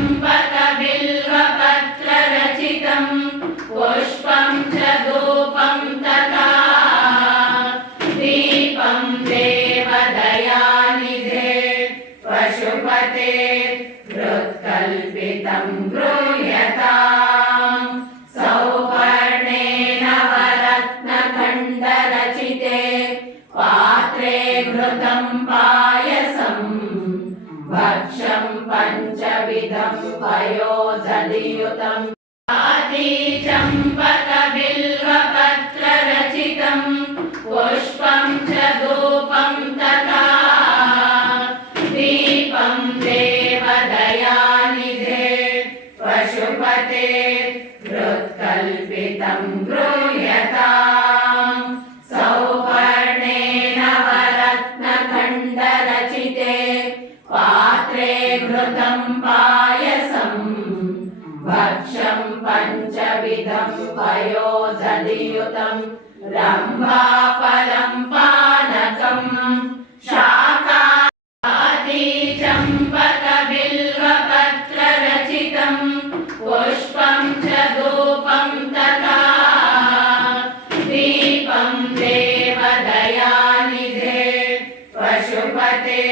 चम्पकबिल्वपत्ररचितं पुष्पं च धूपं तथा दीपं देवदयानिधे पशुपते हृत्कल्पितं गृह्यताम् सौवर्णेन नवरत्नखण्डरचिते पात्रे घृतं पायसम् भक्ष्यं पञ्चविधं पयोधनियुतम् चम्पकबिल्वपत्ररचितं पुष्पं च धूपं तथा दीपं देवदयानिधे पशुपते हृत्कल्पितं गृह्यताम् सौवर्णेन नवरत्नखण्डरचिते पात्रे घृतं पायसम् भक्ष्यं पञ्चविधं पयोधनियुतं रम्भाफलं पानकम् शाकादि चम्पकबिल्वपत्ररचितं पुष्पं च धूपं तथा दीपं देवदयानिधे पशुपते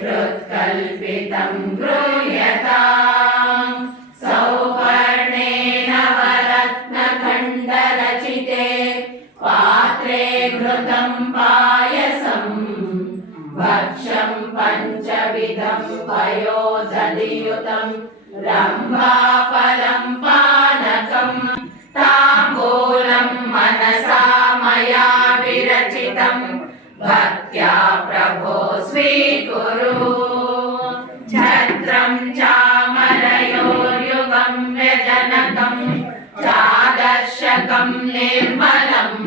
हृत्कल्पितं गृह्यताम् सौवर्णेन नवरत्नखण्डरचिते पात्रे घृतं पायसम् भक्ष्यं पञ्चविधं पयोधनियुतं रम्भाफलं पानकम् ताम्बूलं मनसा मया विरचितं भक्त्या प्रभो स्वीकुरु छत्रं चामरयोर्युगं व्यजनकं चादर्शकं निर्मलम्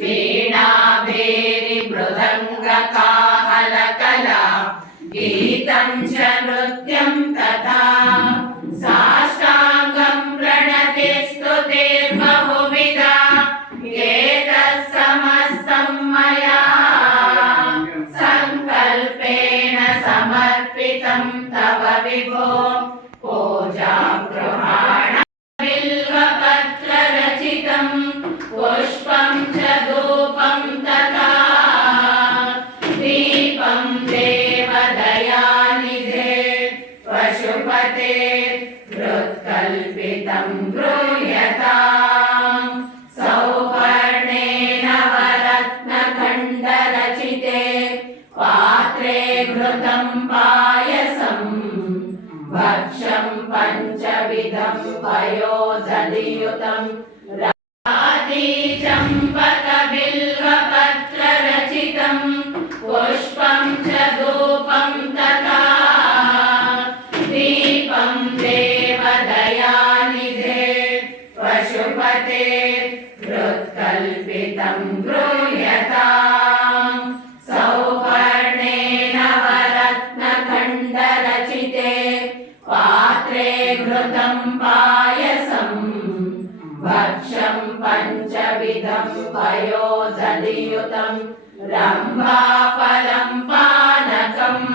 वीणाभेरि मृदङ्गकाहलकला गीतं च नृत्यं तथा साष्टाङ्गं प्रणति स्तुतिर्बहुविधा एतत् समस्तं मया सङ्कल्पेन समर्पितं तव विभो पूजां गृहाण बिल्वपत्ररचितं पुष्पं च धूपं तथा दीपं देवदयानिधे पशुपते हृत्कल्पितं गृह्यताम् सौवर्णेन नवरत्नखण्डरचिते पात्रे घृतं पायसम् भक्ष्यं पञ्चविधं पयोधनियुतं चम्पकबिल्वपत्ररचितं पुष्पं च धूपं तथा दीपं देवदयानिधे पशुपते हृत्कल्पितं गृह्यताम् सौवर्णेन नवरत्नखण्डरचिते पात्रे घृतं पायसम् भक्ष्यं पञ्चविधं पयोधनियुतं रम्भाफलं पानकम्